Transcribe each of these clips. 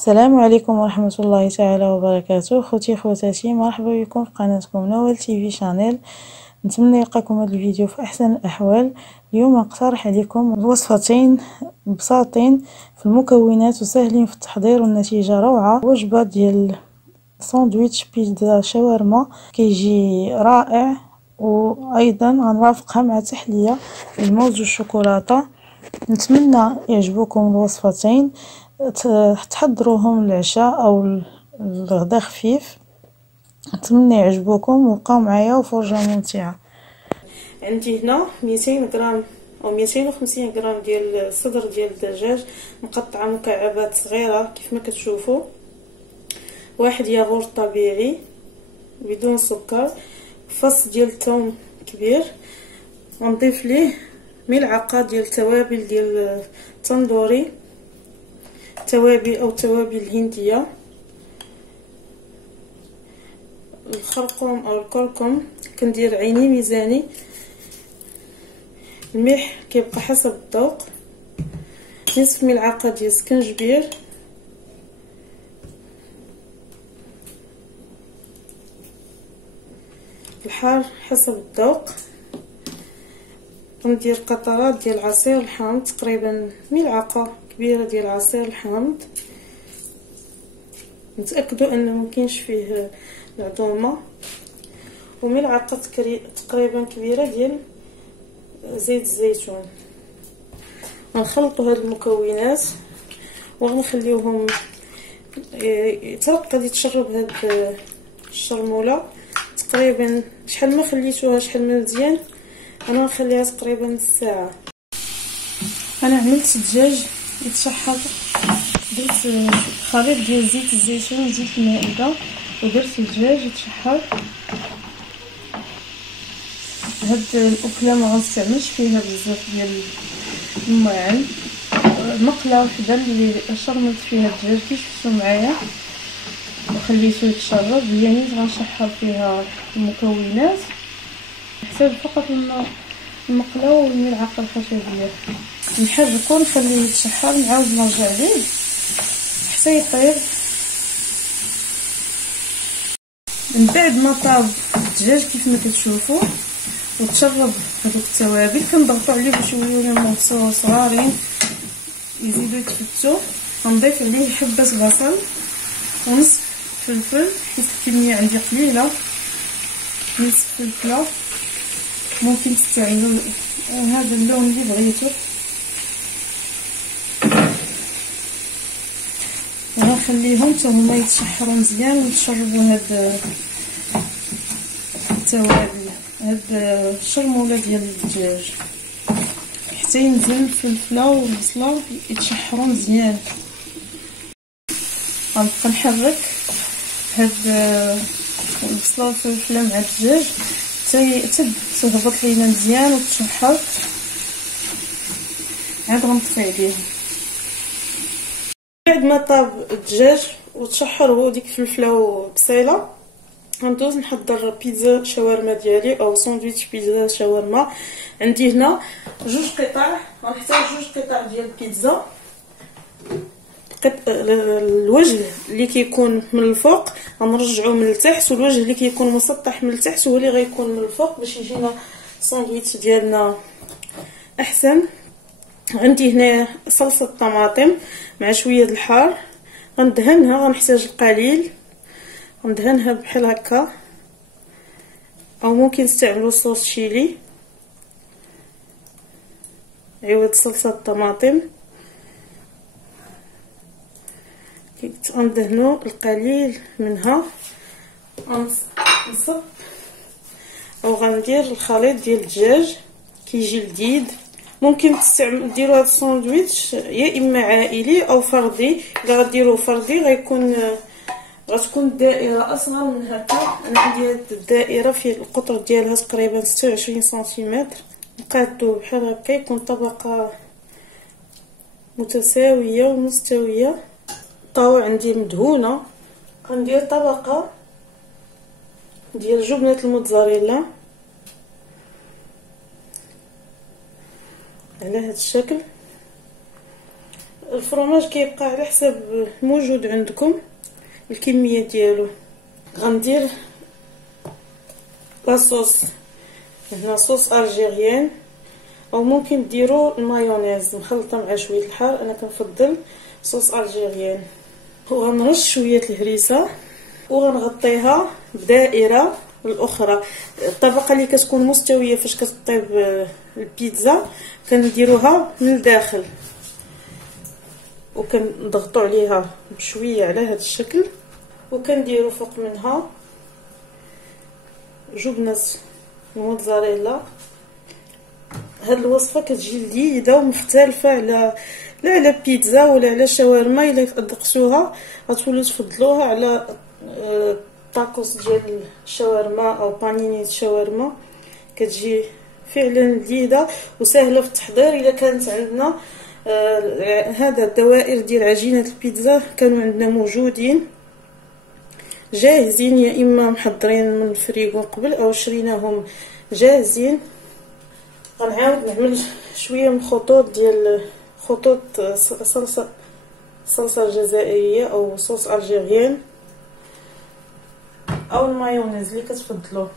السلام عليكم ورحمة الله تعالى وبركاته. خوتي خواتاتي، مرحبا بكم في قناتكم نوال تي في شانيل. نتمنى يلقاكم هذا الفيديو في احسن الاحوال. اليوم نقترح عليكم وصفتين بساطين في المكونات وسهلين في التحضير والنتيجة روعة. وجبة ديال ساندويتش بيتزا شاورما كيجي رائع، وايضا غنرافقها مع تحلية الموز والشوكولاتة. نتمنى يعجبوكم الوصفتين، تحضروهم العشاء او الغدا خفيف. نتمنى يعجبوكم وبقاو معايا وفرجه ممتعه. عندي هنا 200 غرام او 250 غرام ديال صدر ديال الدجاج مقطعه مكعبات صغيره كيف ما كتشوفوا، واحد ياغورت طبيعي بدون سكر، فص ديال الثوم كبير، غنضيف ليه ملعقه ديال التوابل ديال التندوري، توابل او توابل الهنديه، الخرقوم او الكركم كندير عيني ميزاني، الملح كيبقى حسب الذوق، نصف ملعقه ديال السكنجبير، الحار حسب الذوق، غندير قطرات ديال عصير الحامض، تقريبا ملعقه كبيره ديال عصير الحامض، نتاكدوا ان مكاينش فيه العظومه، وملعقه تقريبا كبيره ديال زيت الزيتون. غنخلطوا هاد المكونات وغنخليوهم غادي تشرب هاد الشرموله تقريبا. شحال ما خليتوها شحال ما مزيان، انا غنخليها تقريبا نص ساعه. انا عملت دجاج يتشحر، درت خليط ديال زيت الزيتون وزيت المائده ودرت الدجاج يتشحر. هاد الاكله ما غنستعملش فيها بزاف ديال الماعن، مقله وحده اللي شرملت فيها الدجاج كي شفتوا معايا وخليته يتشرب. هي نيت غنشحر فيها المكونات، نحتاج فقط المقله والملعقه الخشبيه، نحركو نخليه يتشحر، نعاود نرجع ليه حتى يطيب. من بعد ما طاب الدجاج كيف ما كتشوفوا وتشرب هذوك التوابل، كنضغطوا عليه باش يوليو لنا صغارين يزيدوا يتفتوا. غنضيف عليه حبه بصل ونصف فلفل حيت الكميه عندي قليله، نصف فلفله. ممكن تستعملوا هذا اللون اللي بغيتو. غنخليهم حتى هما يتشحروا مزيان ويتشربوا هاد التوابل، هاد الشرموله ديال الدجاج، حتى ينزل الفلفله والبصله يتشحروا مزيان. غنبقى نحرك هاد البصله والفلفله مع الدجاج حتى تهبط لينا مزيان وتشحر، عاد غنطفي عليه. بعد ما طاب الدجاج وتشحر هو ديك الفلفله وبصيله، غندوز نحضر بيتزا شاورما ديالي او ساندويتش بيتزا شاورما. عندي هنا جوج قطع، غنحتاج جوج قطع ديال البيتزا. الوجه اللي كيكون من الفوق غنرجعو من التحت، والوجه اللي كيكون مسطح من التحت هو اللي غيكون من الفوق باش يجينا الساندويتش ديالنا احسن. عندي هنا صلصه طماطم مع شويه الحار، غندهنها، غنحتاج القليل، غندهنها بحال هكا، او ممكن تستعملوا صوص شيلي عوض صلصه الطماطم. غندهنوا القليل منها، غنصب او غندير الخليط ديال الدجاج كيجي لذيذ. ممكن ديروا هذا الساندويتش يا اما عائلي او فردي. الا غديروه فردي غتكون الدائره اصغر من هكا. انا عندي هاد الدائره في القطر ديالها تقريبا 26 سنتيمتر. نقادو بحال هكا، يكون طبقه متساويه ومستويه. الطاوه عندي مدهونه، غندير طبقه ديال جبنه الموتزاريلا على هذا الشكل. الفرماج كيبقى على حسب الموجود عندكم الكميه ديالو. غندير لاصوص، هنا صوص الجيريان او ممكن ديروا المايونيز مخلطه مع شويه الحار، انا كنفضل صوص الجيريان. وغنرش شويه الهريسه وغنغطيها بدائره الاخرى. الطبقه اللي كتكون مستويه فاش كتطيب البيتزا كنديروها من الداخل وكنضغطوا عليها بشويه على هذا الشكل، وكنديروا فوق منها جبنه الموتزاريلا. هاد الوصفه كتجي لذيذه ومختلفه على لا على بيتزا ولا على شاورما. الا دقتوها غتولوا تفضلوها على طاكوس ديال الشاورما او بانيني الشاورما. كتجي فعلا لذيذه وسهله في التحضير. الا كانت عندنا هذا الدوائر ديال عجينه البيتزا كانوا عندنا موجودين جاهزين، يا اما محضرين من الفريغو قبل او شريناهم جاهزين. غنعاود نعمل شويه من خطوط ديال خطوط صلصه جزائريه او صوص الجيريان او المايونيز اللي كتفضلوه،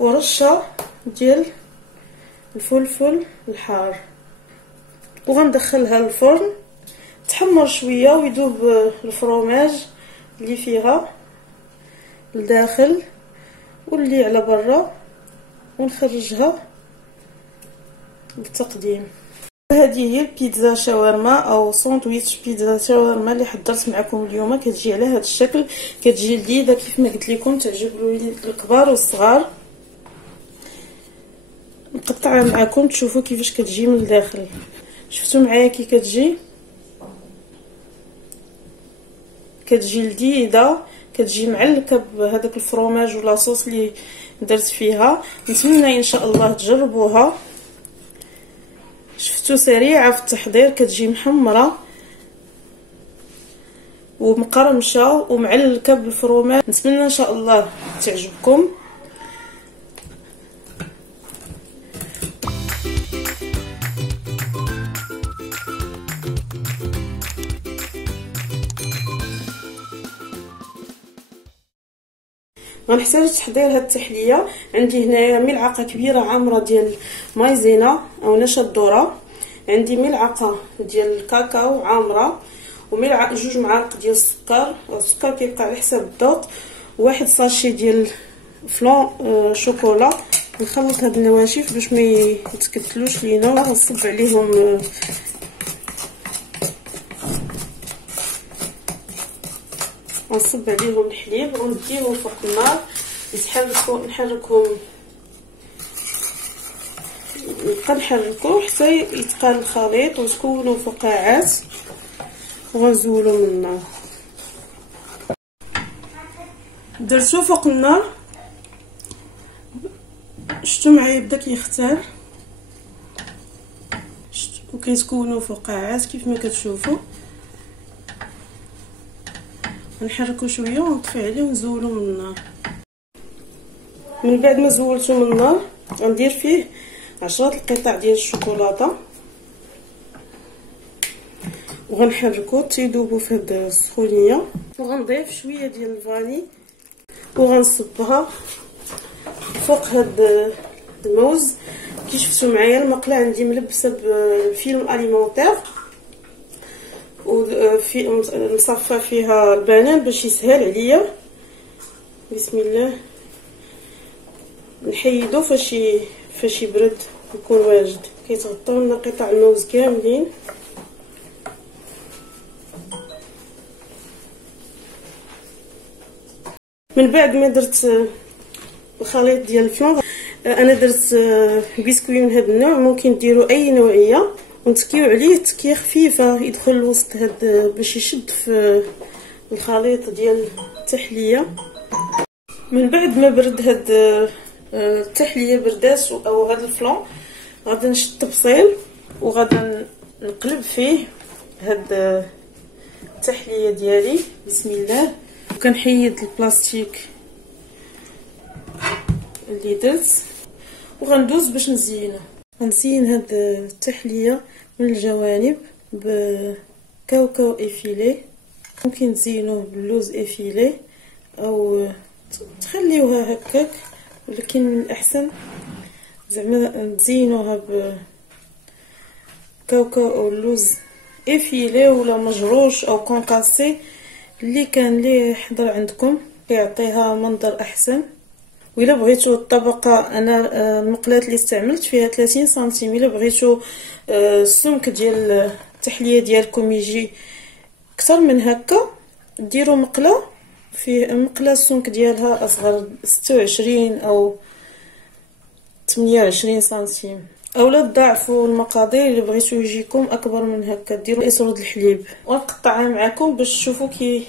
ورشه ديال الفلفل الحار. وغندخلها للفرن تحمر شويه ويذوب الفرماج اللي فيها لداخل واللي على برا، ونخرجها بالتقديم. هذه هي البيتزا شاورما او ساندويتش بيتزا شاورما اللي حضرت معكم اليوم. كتجي على هذا الشكل، كتجي لذيذه كيف ما قلت لكم، تعجب الكبار والصغار. نقطعها معكم تشوفوا كيفاش كتجي من الداخل. شفتوا معايا كي كتجي لذيذه، كتجي معلكه بهذاك الفرماج ولا صوص اللي درت فيها. نتمنى ان شاء الله تجربوها. شفتوا سريعه في التحضير، كتجي محمره ومقرمشه ومعلكه بالفرماج. نتمنى ان شاء الله تعجبكم. غنحتاج تحضير هاد التحليه. عندي هنايا ملعقه كبيره عامره ديال مايزينا او نشا الذره، عندي ملعقه ديال الكاكاو عامره، وملعقه 2 معالق ديال السكر. السكر كيبقى على حساب الذوق، وواحد ساشي ديال فلون شوكولا. نخلط هاد النواشف باش ما يتكتلوش لينا. غنصب عليهم غنصب عليهم الحليب ونديهم فوق النار نحركهم، نبقى نحركو حتى يتقال الخليط وتكونوا فقاعات، وغنزولو من النار. درتو فوق النار، شفتوا معايا بدا كيختار وكيتكونوا فقاعات كيف ما كتشوفوا. نحركو شويه ونطفي عليه ونزولو من النار. من بعد ما زولته من النار غندير فيه 10 القطع ديال الشوكولاته وغنحركو تيذوبوا في هاد السخونيه. وغنضيف شويه ديال الفاني وغنصبها فوق هاد الموز. كي شفتوا معايا المقله عندي ملبسه بفيلم اليمونتير وفي مصفى فيها البنان باش يسهل عليا. بسم الله. نحيدو فاش يبرد يكون واجد. كيتغطاو لنا قطع الموز كاملين. من بعد ما درت الخليط ديال الفلون، انا درت بسكوي من هذا النوع، ممكن ديروا اي نوعيه ونتكيو عليه تكيه خفيفه يدخل الوسط هاد باش يشد في الخليط ديال التحليه. من بعد ما برد هاد التحليه بردات او هاد الفلون، غادي نشد بصيل وغادي نقلب فيه هاد التحليه ديالي. بسم الله. وكنحيد البلاستيك اللي درت وغندوز باش نزين هاد التحليه من الجوانب بكاوكاو افيلي، ممكن تزينوه باللوز افيلي او تخليوها هكاك، ولكن من الاحسن زعما تزينوها بكاوكاو او اللوز افيلي ولا مجروش او كونكاسي، اللي كان ليه حضر عندكم يعطيها منظر احسن. وإلا بغيتو الطبقه، انا المقلاة اللي استعملت فيها 30 سنتيم، الا بغيتو السمك ديال التحليه ديالكم يجي اكثر من هكا ديروا مقله فيه مقله السمك ديالها اصغر 26 او 28 سنتيم، اولا تضاعفوا المقادير اللي بغيتو يجيكم اكبر من هكا، ديروا اسرود الحليب. ونقطعها معكم باش تشوفوا كي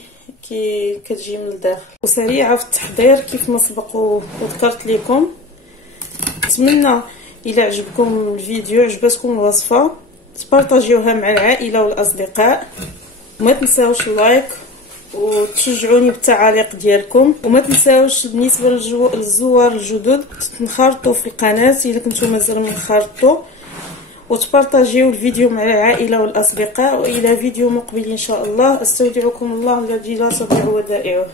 كتجي من الداخل. وسريعه في التحضير كيف ما سبق وذكرت لكم. نتمنى الى عجبكم الفيديو، عجبتكم الوصفه، تبارطاجيوها مع العائله والاصدقاء، وما تنساوش اللايك وتشجعوني بالتعاليق ديالكم، وما تنساوش بالنسبه للزوار الجدد تنخرطوا في القناه الا كنتو مازال ما خرطوا، وتبارطاجيو الفيديو مع العائله والاصدقاء. والى فيديو مقبل ان شاء الله. استودعكم الله الذي لا تضيع ودائعه.